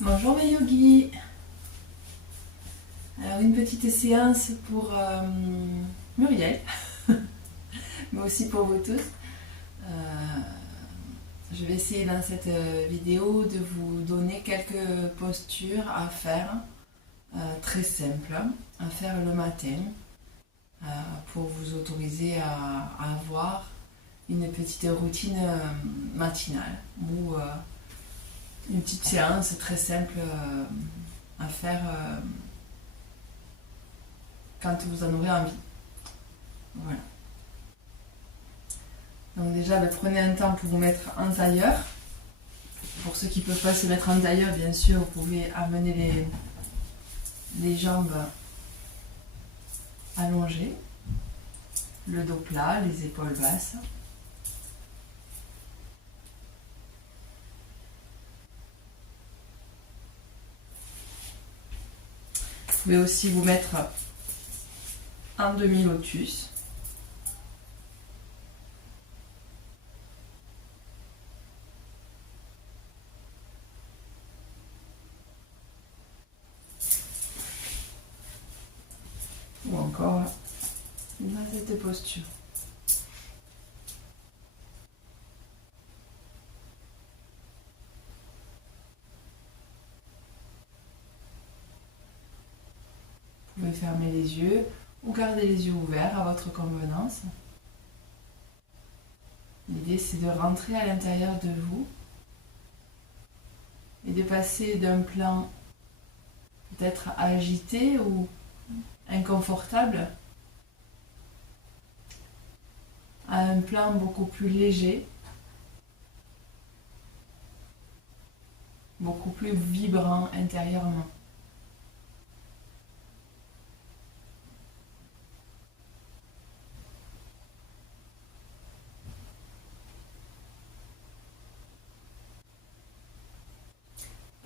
Bonjour mes yogis. Alors une petite séance pour Muriel, mais aussi pour vous tous. Je vais essayer dans cette vidéo de vous donner quelques postures à faire, très simples, à faire le matin, pour vous autoriser à avoir une petite routine matinale ou une petite séance très simple à faire quand vous en aurez envie. Voilà. Donc déjà, prenez un temps pour vous mettre en tailleur. Pour ceux qui ne peuvent pas se mettre en tailleur, bien sûr, vous pouvez amener les jambes allongées, le dos plat, les épaules basses. Vous pouvez aussi vous mettre en demi-lotus. Ou encore dans cette posture. Vous pouvez fermer les yeux ou garder les yeux ouverts à votre convenance. L'idée, c'est de rentrer à l'intérieur de vous et de passer d'un plan peut-être agité ou inconfortable à un plan beaucoup plus léger, beaucoup plus vibrant intérieurement.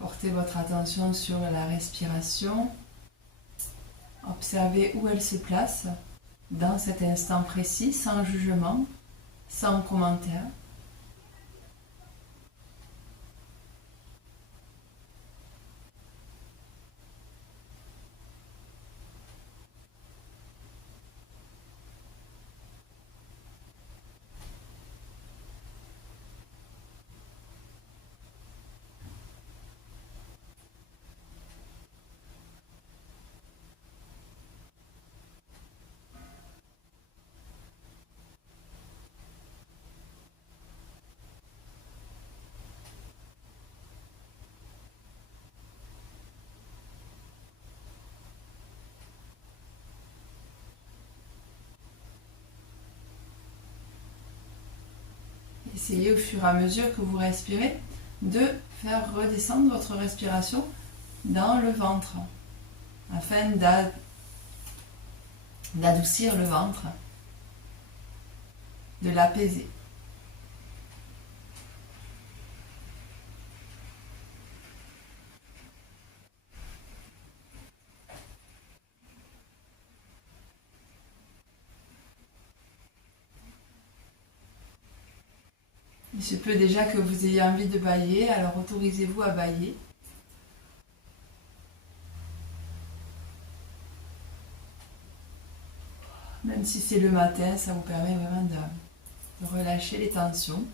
Portez votre attention sur la respiration. Observez où elle se place dans cet instant précis, sans jugement, sans commentaire. Essayez au fur et à mesure que vous respirez de faire redescendre votre respiration dans le ventre afin d'adoucir le ventre, de l'apaiser. Il se peut déjà que vous ayez envie de bâiller, alors autorisez-vous à bâiller. Même si c'est le matin, ça vous permet vraiment de relâcher les tensions.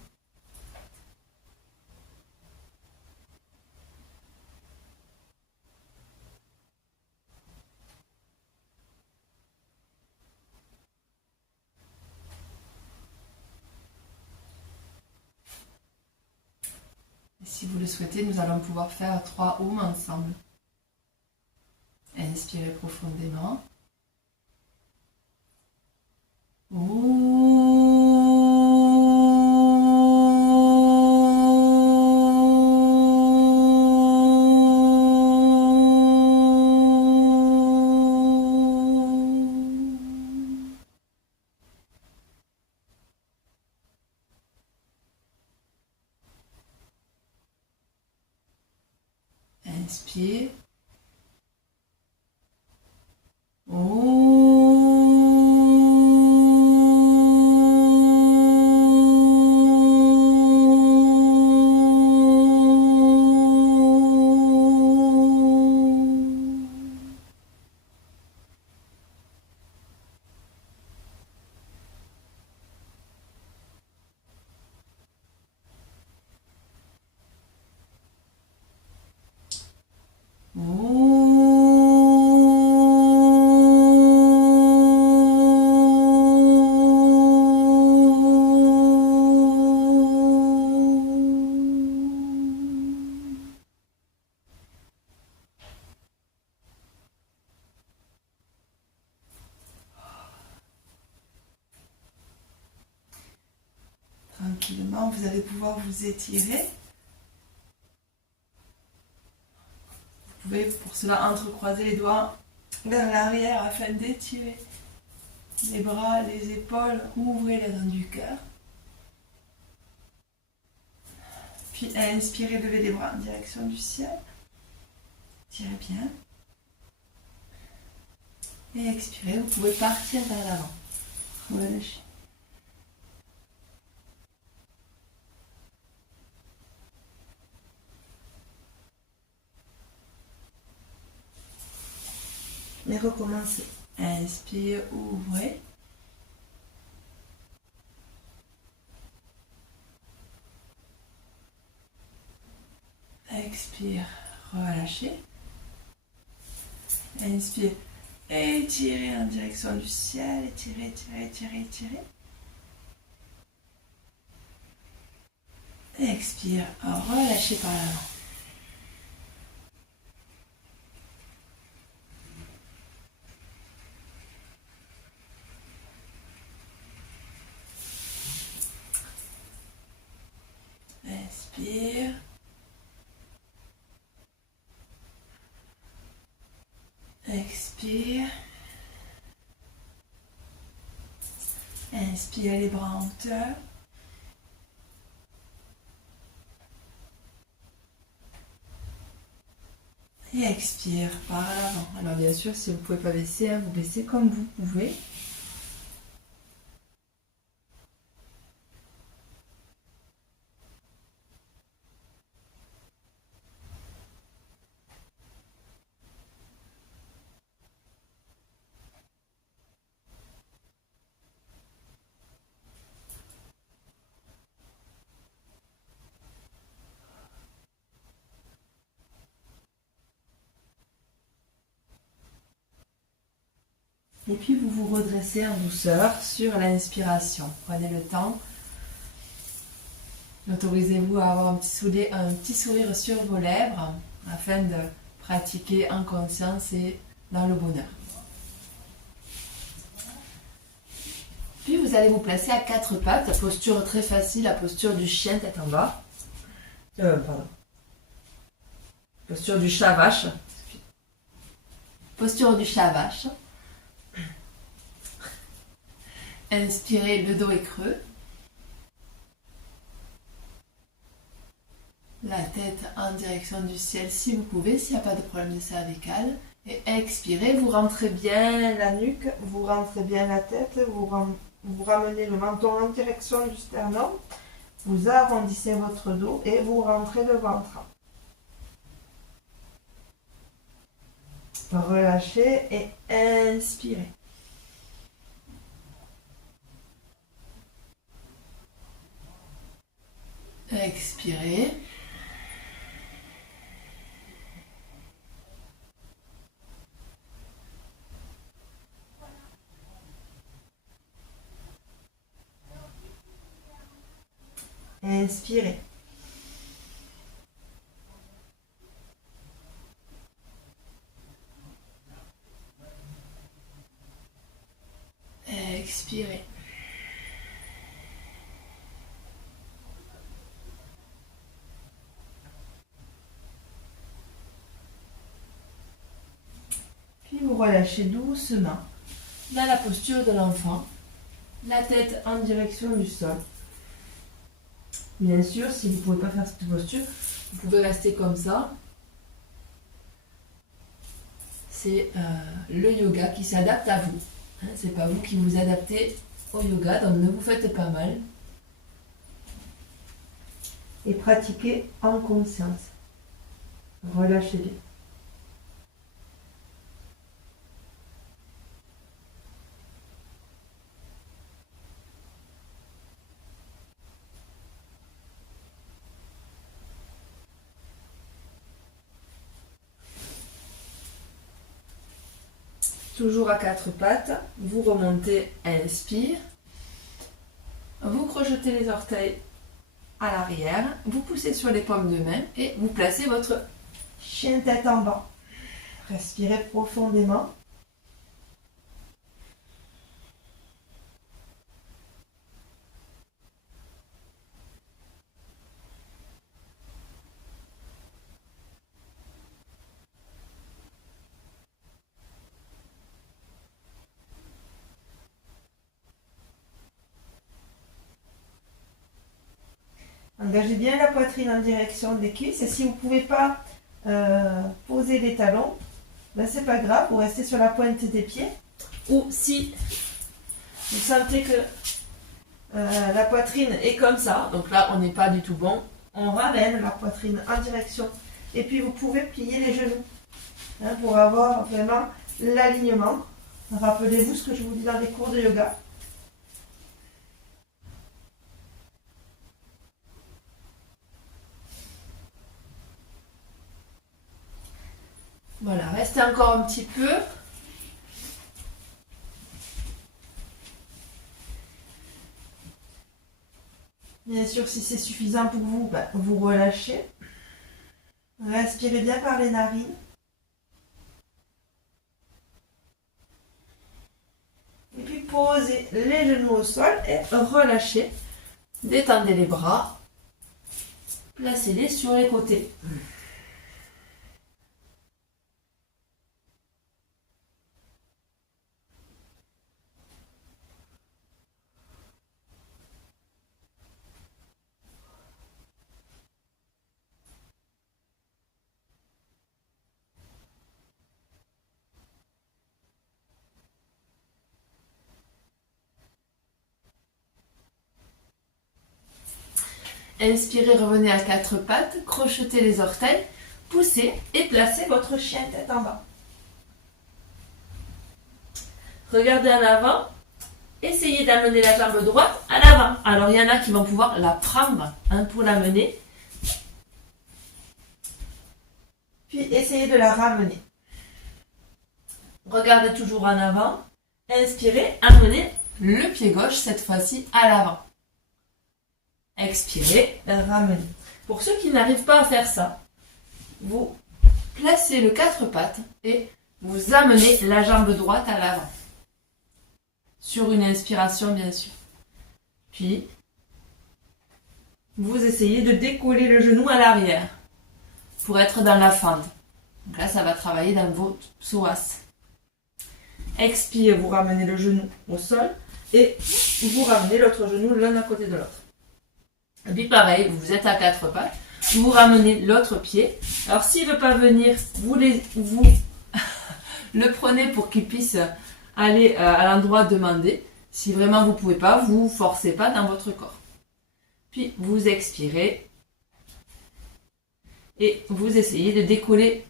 Et si vous le souhaitez, nous allons pouvoir faire 3 ohms ensemble. Inspirez profondément. Inspire. tranquillement. Vous allez pouvoir vous étirer. Vous pouvez pour cela entrecroiser les doigts vers l'arrière afin d'étirer les bras, les épaules. Ouvrez les dents du cœur. Puis inspirez, levez les bras en direction du ciel. Tirez bien. Et expirez, vous pouvez partir vers l'avant. Relâchez. Et recommencez. Inspire, ouvrez. Expire, relâchez. Inspire, étirez en direction du ciel. Étirez, étirez, étirez, étirez. Expire, relâchez par l'avant. Inspire. Expire. Inspire les bras en hauteur. Et expire par l'avant. Alors bien sûr, si vous ne pouvez pas baisser, vous baissez comme vous pouvez. Et puis vous vous redressez en douceur sur l'inspiration. Prenez le temps. Autorisez-vous à avoir un petit sourire sur vos lèvres afin de pratiquer en conscience et dans le bonheur. Puis vous allez vous placer à quatre pattes, posture très facile, la posture du chien tête en bas. Posture du chat-vache. Posture du chat-vache. Inspirez, le dos est creux. La tête en direction du ciel si vous pouvez, s'il n'y a pas de problème de cervicale. Et expirez, vous rentrez bien la nuque, vous rentrez bien la tête, vous ramenez le menton en direction du sternum, vous arrondissez votre dos et vous rentrez le ventre. Relâchez et inspirez. Expirez. Inspirez. Expirez. Puis vous relâchez doucement dans la posture de l'enfant, la tête en direction du sol. Bien sûr, si vous ne pouvez pas faire cette posture, vous pouvez rester comme ça. C'est le yoga qui s'adapte à vous. C'est pas vous qui vous adaptez au yoga, donc ne vous faites pas mal. Et pratiquez en conscience. Relâchez bien. Toujours à quatre pattes, vous remontez, inspire. Vous crochetez les orteils à l'arrière, vous poussez sur les paumes de main et vous placez votre chien tête en bas. Respirez profondément. Engagez bien la poitrine en direction des cuisses. Et si vous ne pouvez pas poser les talons, ben c'est pas grave, vous restez sur la pointe des pieds. Ou si vous sentez que la poitrine est comme ça, donc là on n'est pas du tout bon, on ramène la poitrine en direction. Et puis vous pouvez plier les genoux hein, pour avoir vraiment l'alignement. Rappelez-vous ce que je vous dis dans les cours de yoga. Voilà, restez encore un petit peu. Bien sûr, si c'est suffisant pour vous, ben, vous relâchez. Respirez bien par les narines. Et puis posez les genoux au sol et relâchez. Détendez les bras. Placez-les sur les côtés. Inspirez, revenez à quatre pattes, crochetez les orteils, poussez et placez votre chien tête en bas. Regardez en avant, essayez d'amener la jambe droite à l'avant. Alors il y en a qui vont pouvoir la prendre hein, pour la mener. Puis essayez de la ramener. Regardez toujours en avant. Inspirez, amenez le pied gauche cette fois-ci à l'avant. Expirez, ramenez. Pour ceux qui n'arrivent pas à faire ça, vous placez le quatre pattes et vous amenez la jambe droite à l'avant. Sur une inspiration, bien sûr. Puis, vous essayez de décoller le genou à l'arrière pour être dans la fente. Donc là, ça va travailler dans vos psoas. Expirez, vous ramenez le genou au sol et vous ramenez l'autre genou l'un à côté de l'autre. Et puis pareil, vous êtes à quatre pattes, vous ramenez l'autre pied. Alors s'il ne veut pas venir, vous le prenez pour qu'il puisse aller à l'endroit demandé. Si vraiment vous ne pouvez pas, vous ne forcez pas dans votre corps. Puis vous expirez et vous essayez de décoller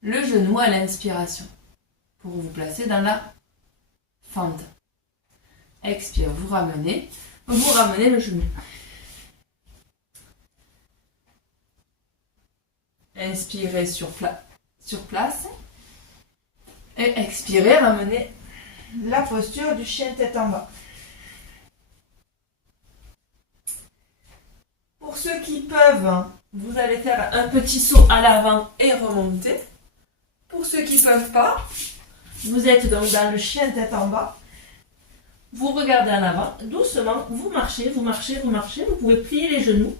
le genou à l'inspiration pour vous placer dans la fente. Expire, vous ramenez le genou. Inspirez sur place. Et expirez, ramenez la posture du chien tête en bas. Pour ceux qui peuvent, vous allez faire un petit saut à l'avant et remonter. Pour ceux qui ne peuvent pas, vous êtes donc dans le chien tête en bas. Vous regardez en avant, doucement, vous marchez. Vous pouvez plier les genoux.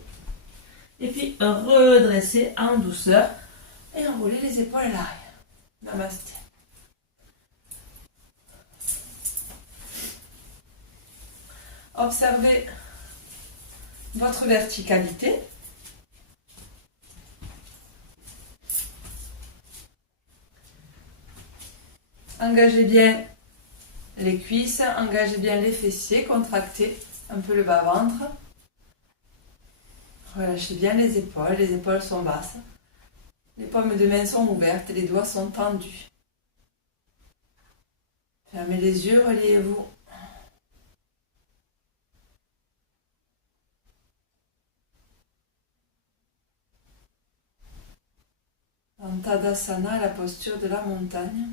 Et puis redresser en douceur et enrouler les épaules à l'arrière. Namasté. Observez votre verticalité. Engagez bien les cuisses, engagez bien les fessiers, contractez un peu le bas-ventre. Relâchez bien les épaules sont basses. Les paumes de main sont ouvertes, les doigts sont tendus. Fermez les yeux, reliez-vous. En Tadasana, la posture de la montagne.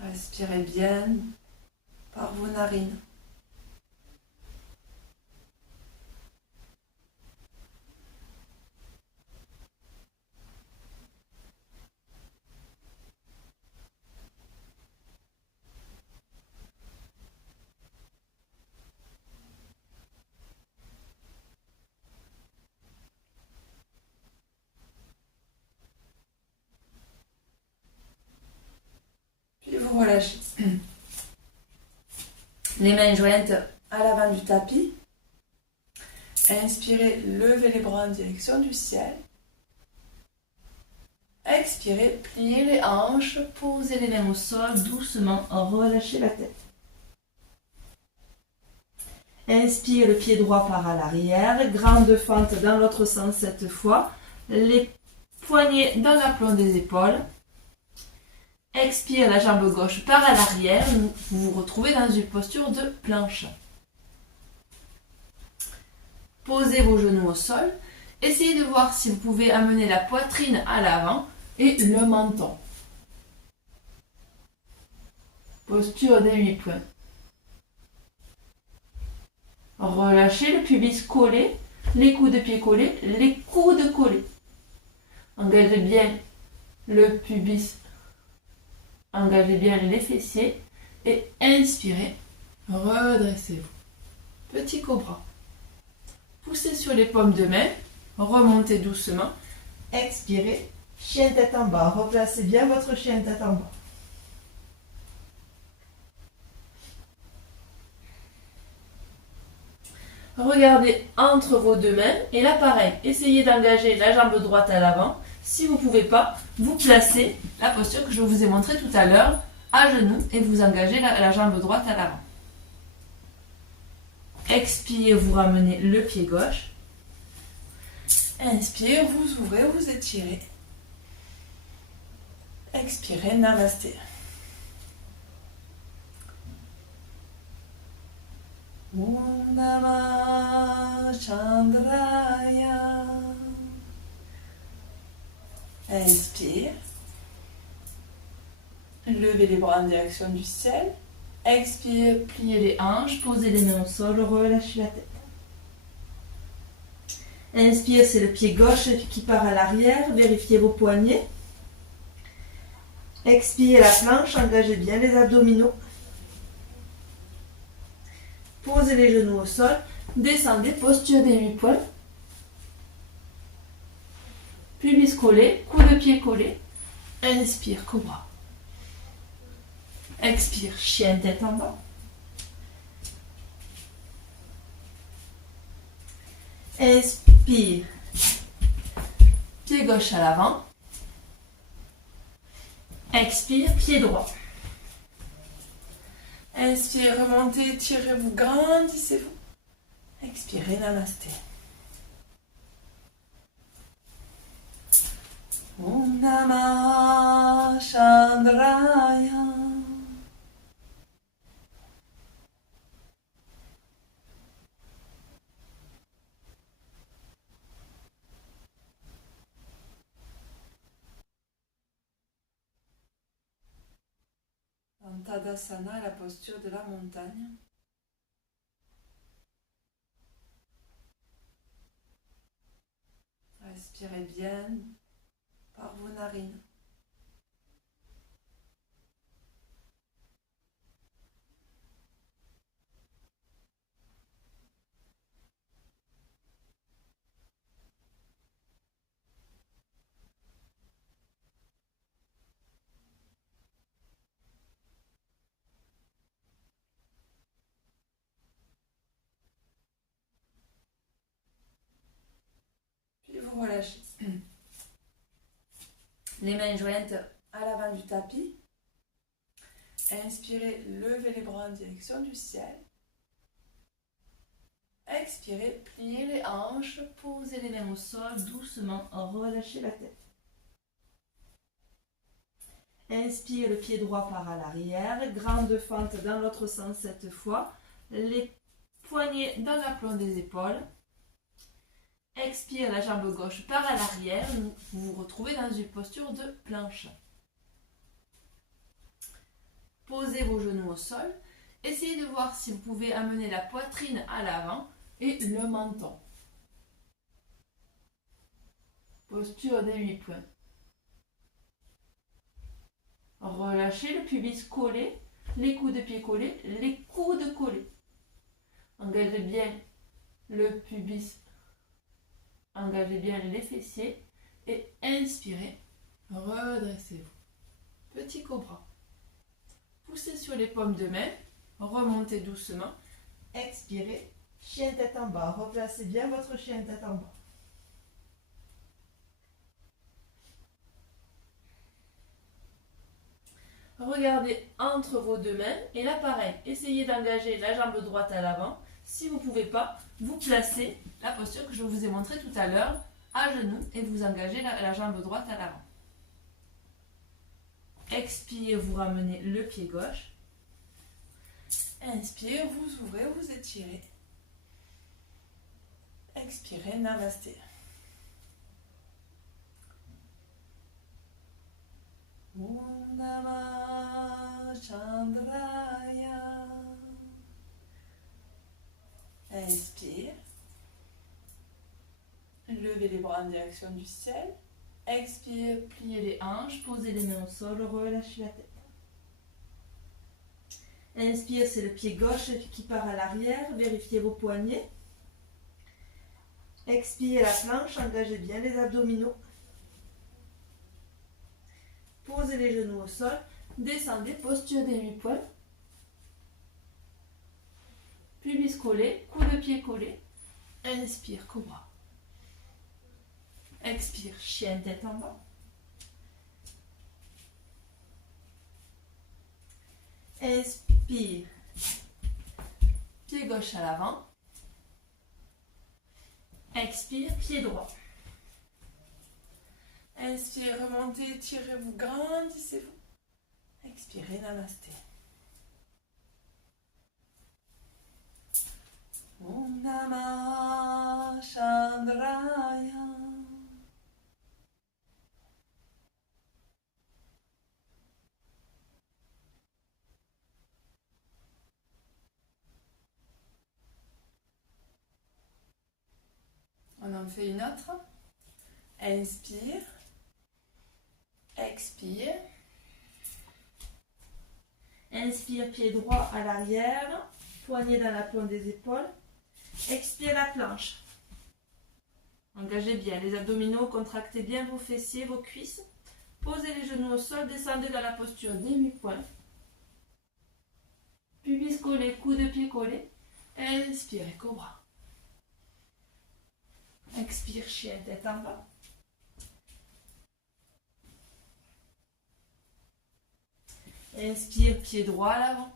Respirez bien par vos narines. Puis vous relâchez. Les mains jointes à l'avant du tapis. Inspirez, levez les bras en direction du ciel. Expirez, pliez les hanches, posez les mains au sol, doucement, relâchez la tête. Inspire, le pied droit part à l'arrière, grande fente dans l'autre sens cette fois. Les poignets dans l'aplomb des épaules. Expire, la jambe gauche part à l'arrière, vous vous retrouvez dans une posture de planche. Posez vos genoux au sol. Essayez de voir si vous pouvez amener la poitrine à l'avant et le menton. Posture des 8 points. Relâchez le pubis collé, les coudes de pied collés, les coudes collés. Engagez bien le pubis, engagez bien les fessiers et inspirez, redressez-vous. Petit cobra. Poussez sur les paumes de main, remontez doucement. Expirez, chien tête en bas. Replacez bien votre chien tête en bas. Regardez entre vos deux mains et là pareil, essayez d'engager la jambe droite à l'avant. Si vous ne pouvez pas, vous placez la posture que je vous ai montrée tout à l'heure à genoux et vous engagez la jambe droite à l'avant. Expirez, vous ramenez le pied gauche. Inspire, vous ouvrez, vous étirez. Expirez, namasté. Om Namah Chandraya. Inspire. Levez les bras en direction du ciel. Expire, pliez les hanches, posez les mains au sol, relâchez la tête. Inspire, c'est le pied gauche qui part à l'arrière, vérifiez vos poignets. Expire la planche, engagez bien les abdominaux. Posez les genoux au sol, descendez, posture des 8 points. Pubis collé, coude de pied collé. Inspire, cobra. Expire, chien tête en bas. Inspire, pied gauche à l'avant. Expire, pied droit. Inspire, remontez, étirez-vous, grandissez-vous. Expirez, namasté. Om Namah Chandraya. En Tadasana, la posture de la montagne. Respirez bien par vos narines. Puis vous relâchez. Les mains jointes à l'avant du tapis. Inspirez, levez les bras en direction du ciel. Expirez, pliez les hanches, posez les mains au sol, doucement, relâchez la tête. Inspire, le pied droit part à l'arrière, grande fente dans l'autre sens cette fois. Les poignets dans l'aplomb des épaules. Expire, la jambe gauche part à l'arrière, vous vous retrouvez dans une posture de planche. Posez vos genoux au sol, essayez de voir si vous pouvez amener la poitrine à l'avant et le menton. Posture des 8 points. Relâchez le pubis collé, les coudes de pied collés, les coudes collés. Engagez bien le pubis. Engagez bien les fessiers et inspirez, redressez-vous. Petit cobra. Poussez sur les paumes de main, remontez doucement. Expirez, chien tête en bas. Replacez bien votre chien tête en bas. Regardez entre vos deux mains et là pareil, essayez d'engager la jambe droite à l'avant. Si vous ne pouvez pas, vous placez la posture que je vous ai montrée tout à l'heure à genoux et vous engagez la jambe droite à l'avant. Expirez, vous ramenez le pied gauche. Inspirez, vous ouvrez, vous étirez. Expirez, namasté. Om Namah Chandraya. Inspire. Levez les bras en direction du ciel. Expire, pliez les hanches, posez les mains au sol, relâchez la tête. Inspire, c'est le pied gauche qui part à l'arrière, vérifiez vos poignets. Expirez la planche, engagez bien les abdominaux. Posez les genoux au sol, descendez, posture des 8 points. Pubis collé, coude de pied collé. Inspire, cobra. Expire, chien tête en bas. Inspire, pied gauche à l'avant. Expire, pied droit. Inspirez, remontez, tirez-vous, grandissez-vous. Expirez, namasté. Om Namah Chandraya. On en fait une autre. Inspire. Expire. Inspire, pied droit à l'arrière. Poignet dans la pointe des épaules. Expire la planche. Engagez bien les abdominaux, contractez bien vos fessiers, vos cuisses. Posez les genoux au sol, descendez dans la posture des 8 points. Pubis collé, coude de pied collé. Inspirez, cobra. Expire, chien tête en bas. Inspire, pied droit à l'avant.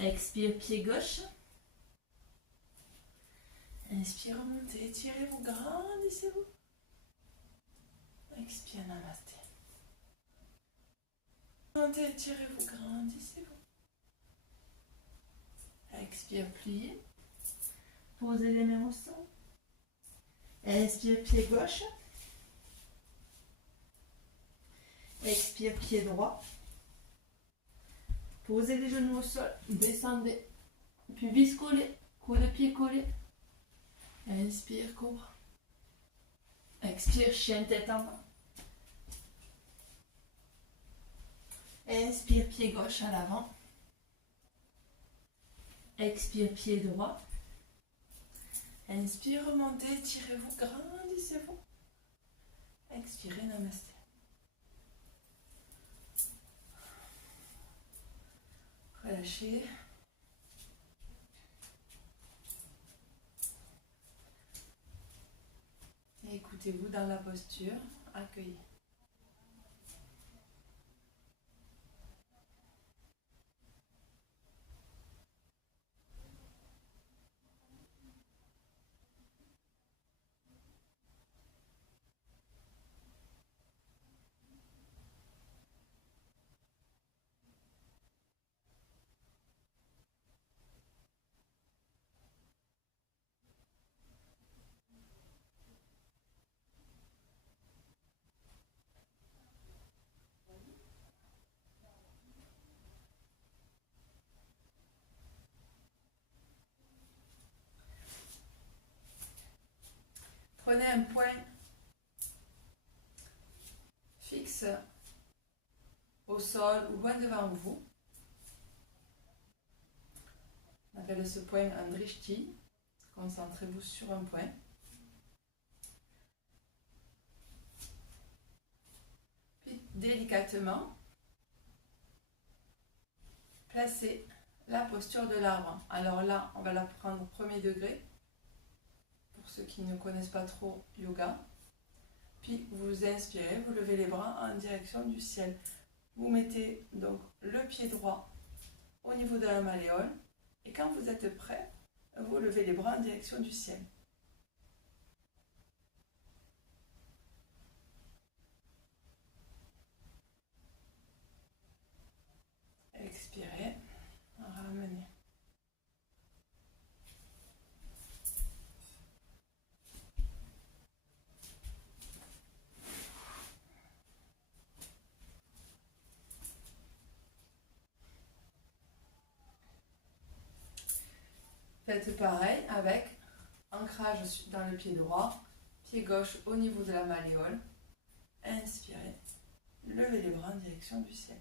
Expire, pied gauche. Inspire, remontez, étirez-vous, grandissez-vous. Expire, namasté. Remontez, étirez-vous, grandissez-vous. Expire, pliez. Posez les mains au sol. Inspire, pied gauche. Expire, pied droit. Posez les genoux au sol. Descendez. Pubis collé. Coude de pied collé. Inspire, cobra. Expire, chien tête en bas. Inspire, pied gauche à l'avant. Expire, pied droit. Inspire, remontez, tirez-vous, grandissez-vous. Expirez, namasté. Relâchez. Et écoutez-vous dans la posture, accueillez. Prenez un point fixe au sol ou loin devant vous. On appelle ce point un drishti. Concentrez-vous sur un point. Puis délicatement, placez la posture de l'arbre. Alors là, on va la prendre au premier degré, pour ceux qui ne connaissent pas trop yoga. Puis vous inspirez, vous levez les bras en direction du ciel. Vous mettez donc le pied droit au niveau de la malléole. Et quand vous êtes prêt, vous levez les bras en direction du ciel. Expirez, ramenez. Faites pareil avec ancrage dans le pied droit, pied gauche au niveau de la malléole. Inspirez, levez les bras en direction du ciel.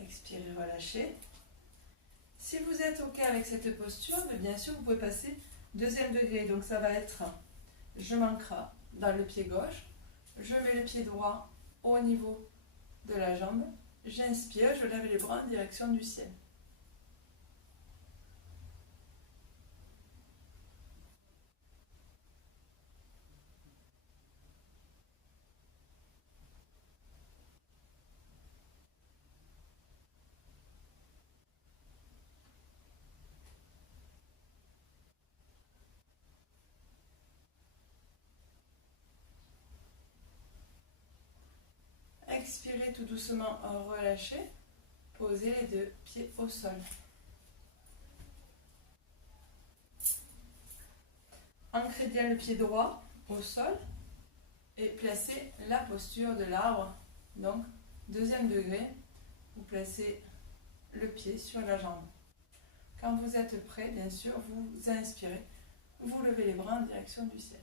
Expirez, relâchez. Si vous êtes OK avec cette posture, bien sûr, vous pouvez passer deuxième degré. Donc ça va être, je m'ancre dans le pied gauche, je mets le pied droit au niveau de la jambe, j'inspire, je lève les bras en direction du ciel. Expirez tout doucement, relâchez. Posez les deux pieds au sol. Ancrez bien le pied droit au sol et placez la posture de l'arbre. Donc, deuxième degré, vous placez le pied sur la jambe. Quand vous êtes prêt, bien sûr, vous inspirez, vous levez les bras en direction du ciel.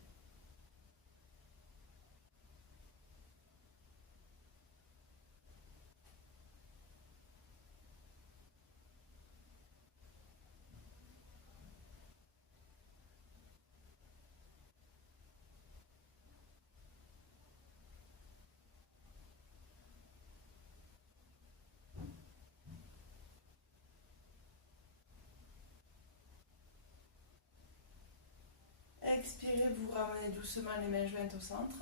Expirez, vous ramenez doucement les mains jointes au centre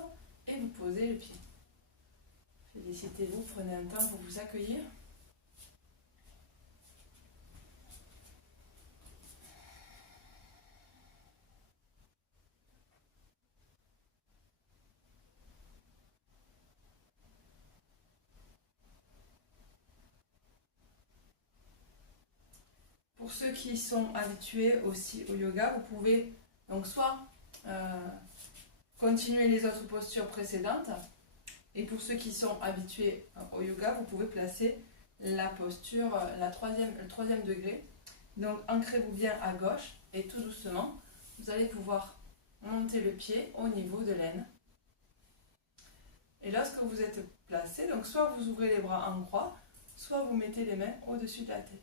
et vous posez le pied. Félicitez-vous, prenez un temps pour vous accueillir. Pour ceux qui sont habitués aussi au yoga, vous pouvez donc soit continuer les autres postures précédentes, et pour ceux qui sont habitués au yoga, vous pouvez placer la posture, le troisième degré. Donc ancrez-vous bien à gauche et tout doucement, vous allez pouvoir monter le pied au niveau de l'aine. Et lorsque vous êtes placé, donc soit vous ouvrez les bras en croix, soit vous mettez les mains au-dessus de la tête.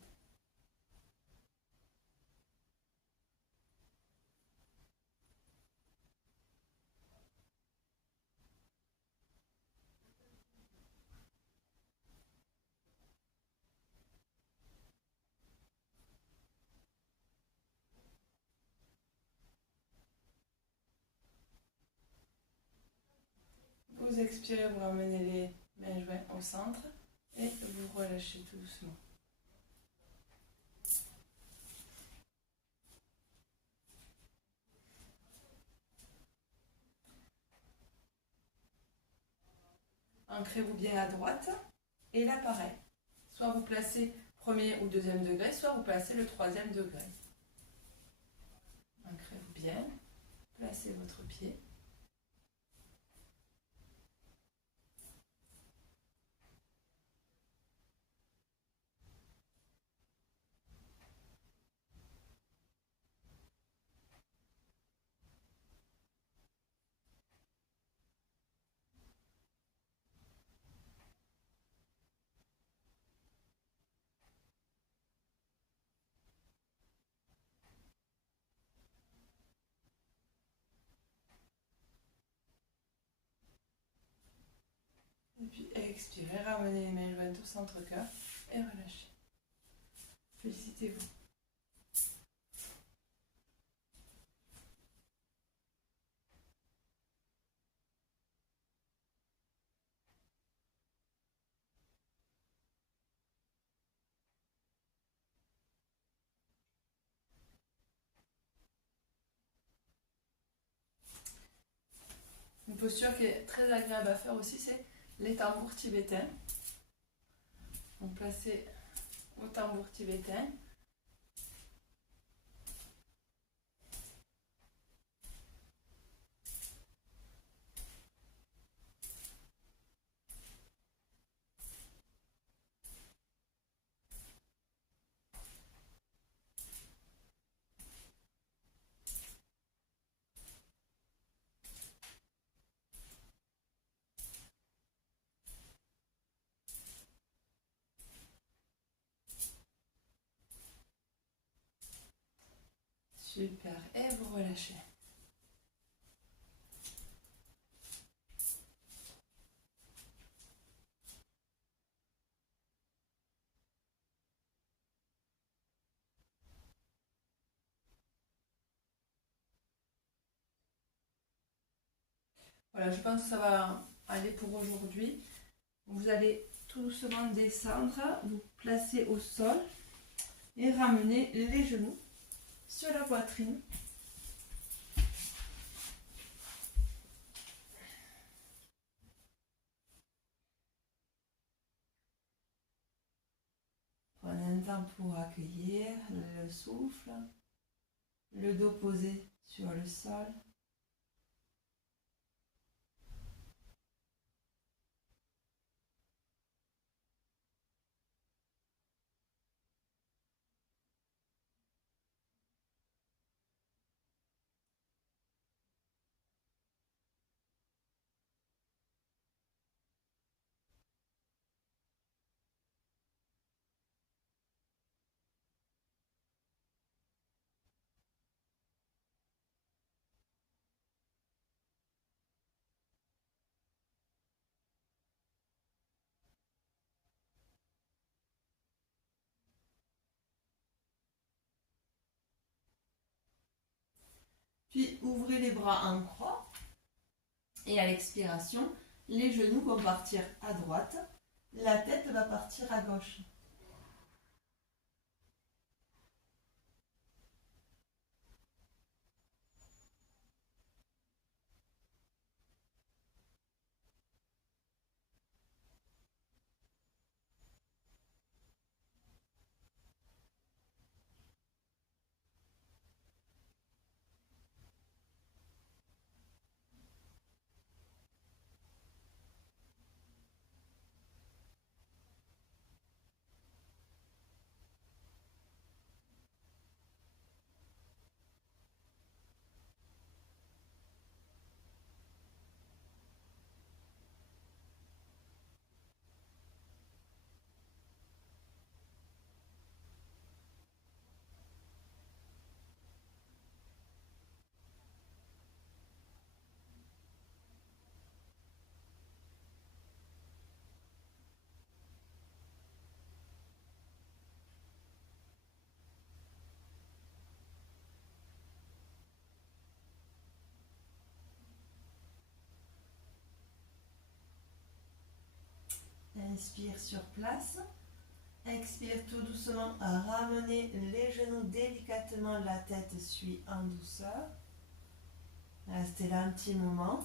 Vous expirez, vous ramenez les mains jointes au centre et vous relâchez tout doucement. Ancrez-vous bien à droite et là pareil. Soit vous placez premier ou deuxième degré, soit vous placez le troisième degré. Ancrez-vous bien, placez votre pied. Expirez, ramenez les mains jointes au centre-cœur et relâchez. Félicitez-vous. Une posture qui est très agréable à faire aussi, c'est les tambours tibétains. Donc placez vos tambours tibétains. Super, et vous relâchez. Voilà, je pense que ça va aller pour aujourd'hui. Vous allez tout doucement descendre, vous placez au sol et ramener les genoux sur la poitrine. Prenez un temps pour accueillir le souffle, le dos posé sur le sol. Puis ouvrez les bras en croix et à l'expiration, les genoux vont partir à droite, la tête va partir à gauche. Inspire sur place. Expire tout doucement à ramener les genoux délicatement, la tête suit en douceur. Restez là un petit moment.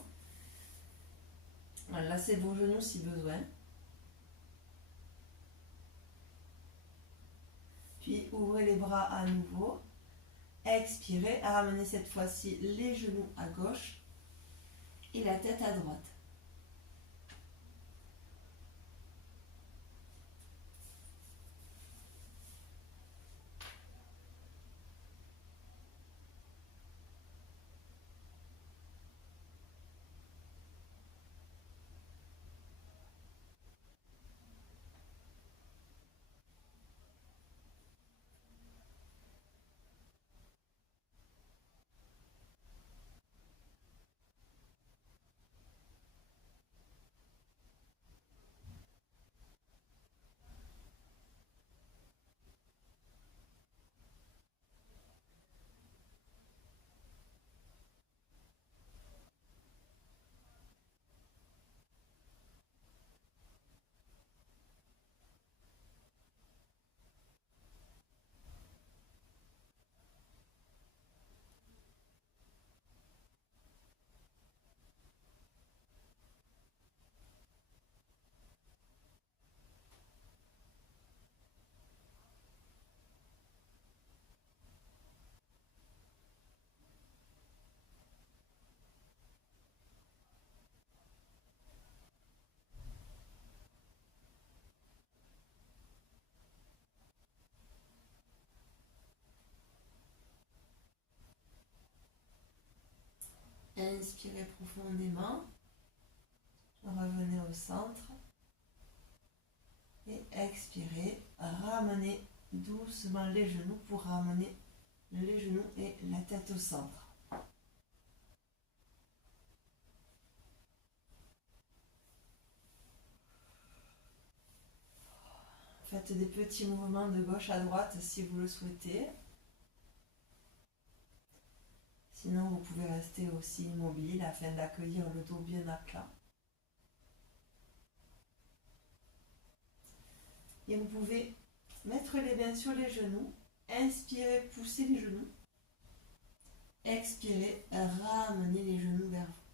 Lacez vos genoux si besoin. Puis ouvrez les bras à nouveau. Expirez à ramener cette fois-ci les genoux à gauche et la tête à droite. Inspirez profondément. Revenez au centre. Et expirez. Ramenez doucement les genoux pour ramener les genoux et la tête au centre. Faites des petits mouvements de gauche à droite si vous le souhaitez. Sinon, vous pouvez rester aussi immobile afin d'accueillir le dos bien à plat. Et vous pouvez mettre les mains sur les genoux. Inspirez, poussez les genoux. Expirez, ramenez les genoux vers vous.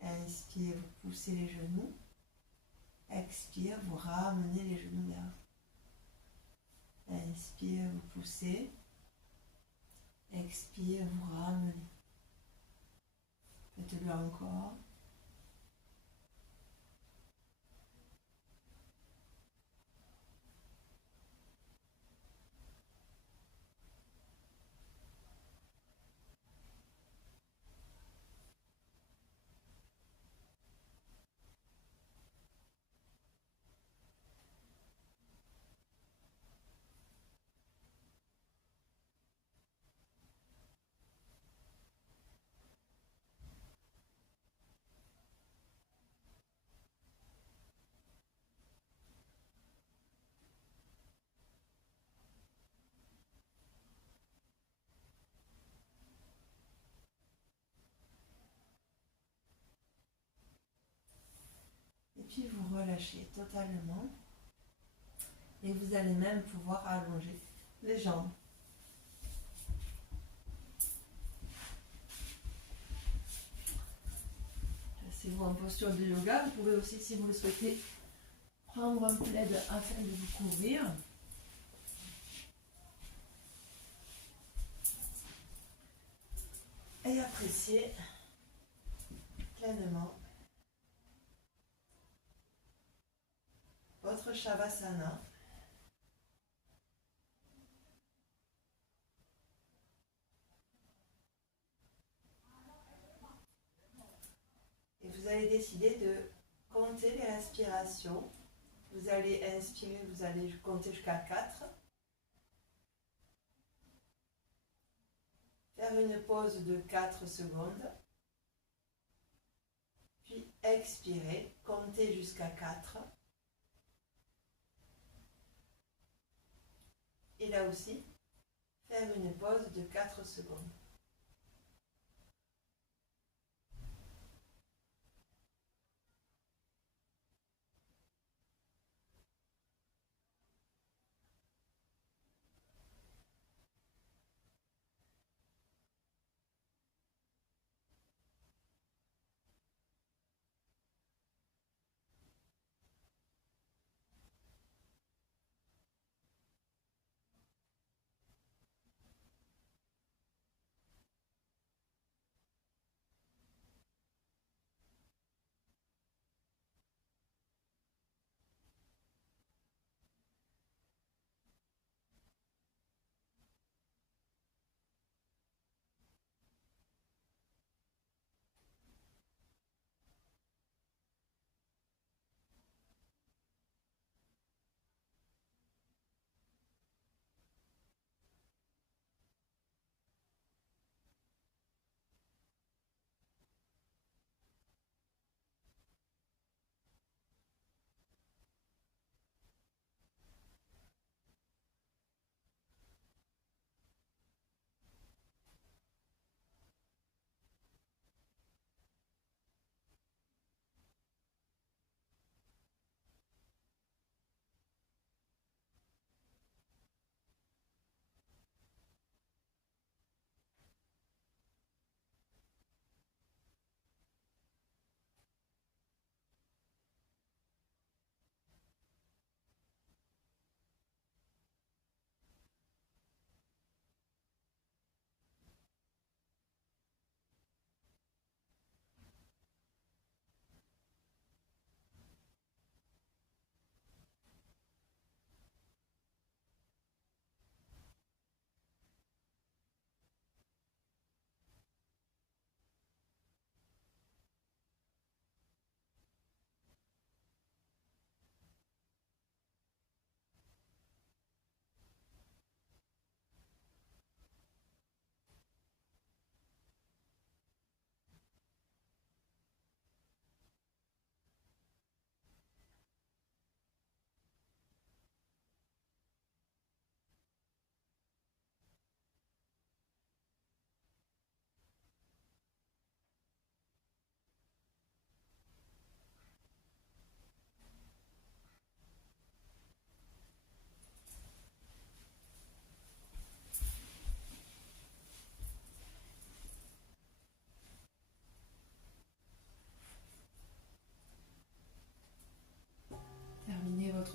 Inspirez, vous poussez les genoux. Expire, vous ramenez les genoux vers vous. Inspire, vous poussez. Expire, vous ramenez. Faites-le encore. Et puis vous relâchez totalement. Et vous allez même pouvoir allonger les jambes. Placez-vous en posture de yoga. Vous pouvez aussi, si vous le souhaitez, prendre un plaid afin de vous couvrir. Et apprécier pleinement votre Shavasana. Et vous allez décider de compter les respirations. Vous allez inspirer, vous allez compter jusqu'à 4. Faire une pause de 4 secondes. Puis expirer, compter jusqu'à 4. Et là aussi, faire une pause de 4 secondes.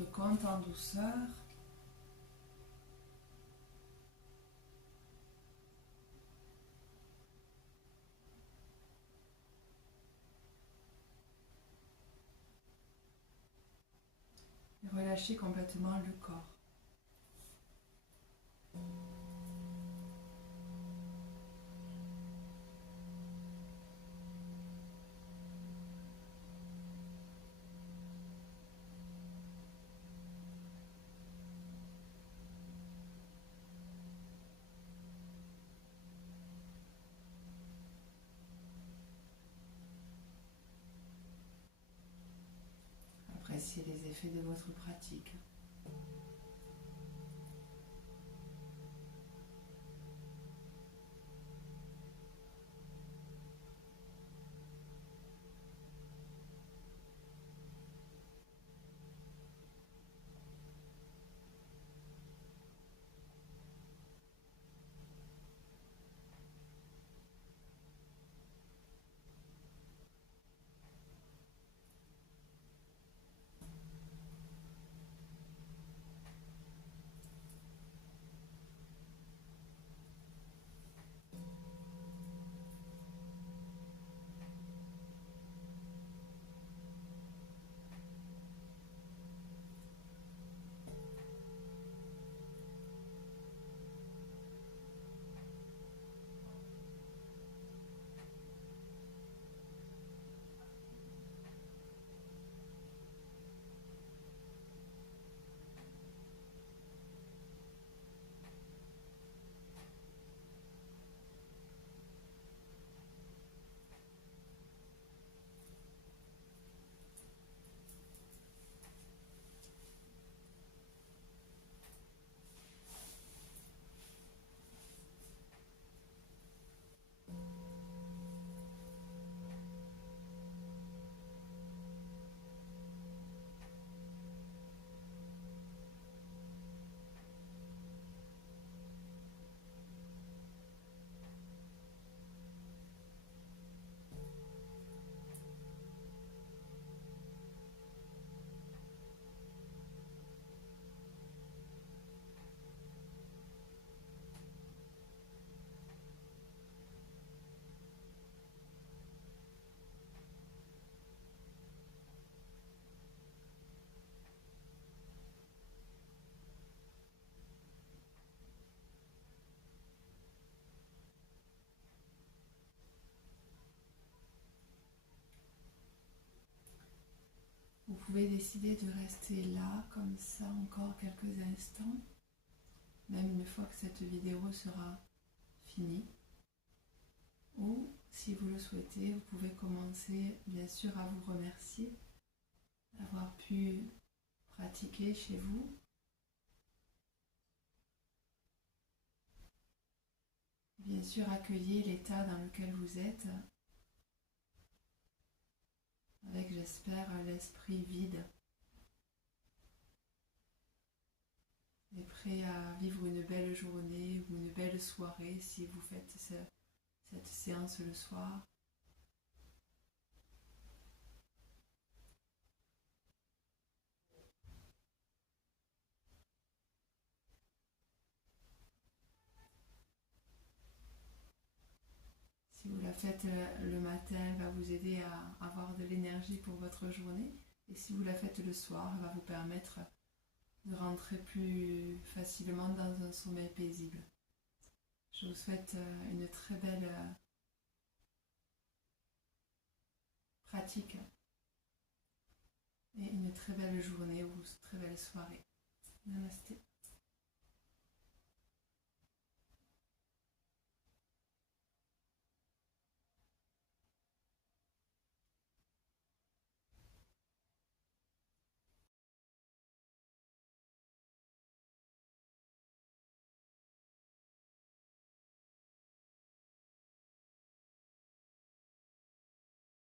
votre compte en douceur. Et relâchez complètement le corps. Appréciez les effets de votre pratique. Vous pouvez décider de rester là, comme ça, encore quelques instants, même une fois que cette vidéo sera finie. Ou, si vous le souhaitez, vous pouvez commencer, bien sûr, à vous remercier d'avoir pu pratiquer chez vous. Bien sûr, accueillez l'état dans lequel vous êtes, avec, j'espère, l'esprit vide et prêt à vivre une belle journée ou une belle soirée si vous faites cette séance le soir. Si vous la faites le matin, elle va vous aider à avoir de l'énergie pour votre journée. Et si vous la faites le soir, elle va vous permettre de rentrer plus facilement dans un sommeil paisible. Je vous souhaite une très belle pratique et une très belle journée ou une très belle soirée.